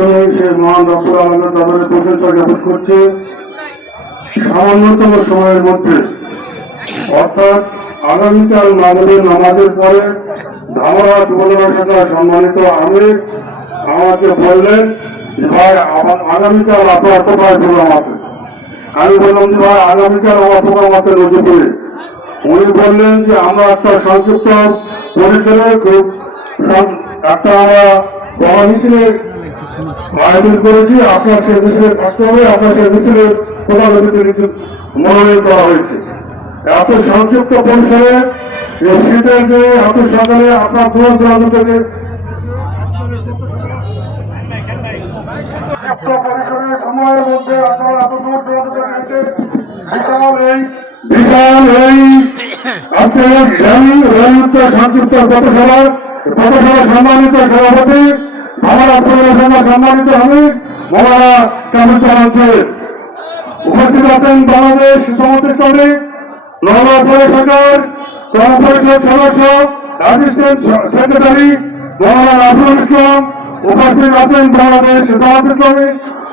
প্রথমেই সে মহান রব্বুল আলামিন তাদের প্রশংসা জ্ঞাপন করছে। সামান্যতম সময়ের মধ্যে অর্থাৎ আগামীকাল মাগরিবের নামাজের পরে ধামরাট উপজেলা শাখার সম্মানিত আমির আমাকে বললেন যে ভাই আগামীকাল আপনার কোথায় প্রোগ্রাম আছে। আমি বললাম যে ভাই আগামীকাল আমার প্রোগ্রাম আছে নজিপুরে। উনি বললেন যে আমরা একটা সংক্ষিপ্ত পরিসরে খুব একটা আমরা বড় মিছিলের আয়োজন করেছি, আপনার সেই মিছিলে থাকতে হবে, আপনার সেই মিছিলের প্রধান অতিথি মনোনীত করা হয়েছে। এত সংক্ষিপ্ত পরিসরে এই শীতের দিনে এত সকালে আপনার দূর দূরান্ত থেকে পরিসরে সময়ের মধ্যে আপনারা এত দূর দূরান্ত থেকে এসে বিশাল এই আজকে সংক্ষিপ্ত পথসভা সম্মানিত সভাপতি আমার পৌরসভা সম্মানিত আমি মৌলানা কামরুজ্জামান উপস্থিত আছেন বাংলাদেশ সমিতি শ্রমিক নওগাঁ জেলা শাখার কর্মপরিষদ সদস্য অ্যাসিস্ট্যান্ট সেক্রেটারি মৌলানা নাজরুল ইসলাম। উপস্থিত আছেন বাংলাদেশ সমিতি শ্রমিক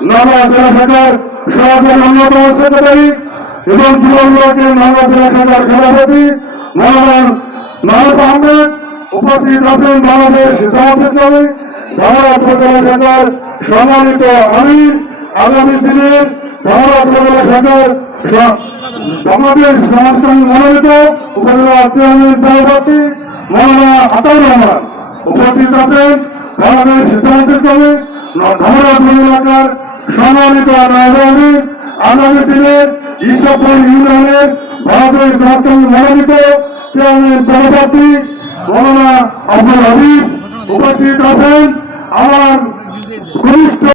নওগাঁ জেলা শাখার সহযোগী অন্যতম সেক্রেটারি এবং যুব বিভাগের নওগাঁ জেলা শাখার সভাপতি মৌলানা মাহবুব আহমেদ। উপস্থিত আছেন বাংলাদেশ সমিতি শ্রমিক ধামরা উপজেলা শাখার সম্মানিত আমির, আগামী দিনের ধামরা উপজেলা শাখার বাংলাদেশ সমাজকর্মী মনোনীত উপজেলা চেয়ারম্যান পরবর্তী মৌলানা আতাউর রহমান। উপস্থিত আছেন বাংলাদেশ সমিতি শ্রমিক ধামরা উপজেলার সম্মানিত নায়ক আগামী দিনের ঈশ্বরপুর ইউনিয়নের বাংলাদেশ সমাজকর্মী মনোনীত চেয়ারম্যান পরবর্তী মৌলানা আব্দুল হাফিজ। উপস্থিত আছেন আমার ঘনিষ্ঠ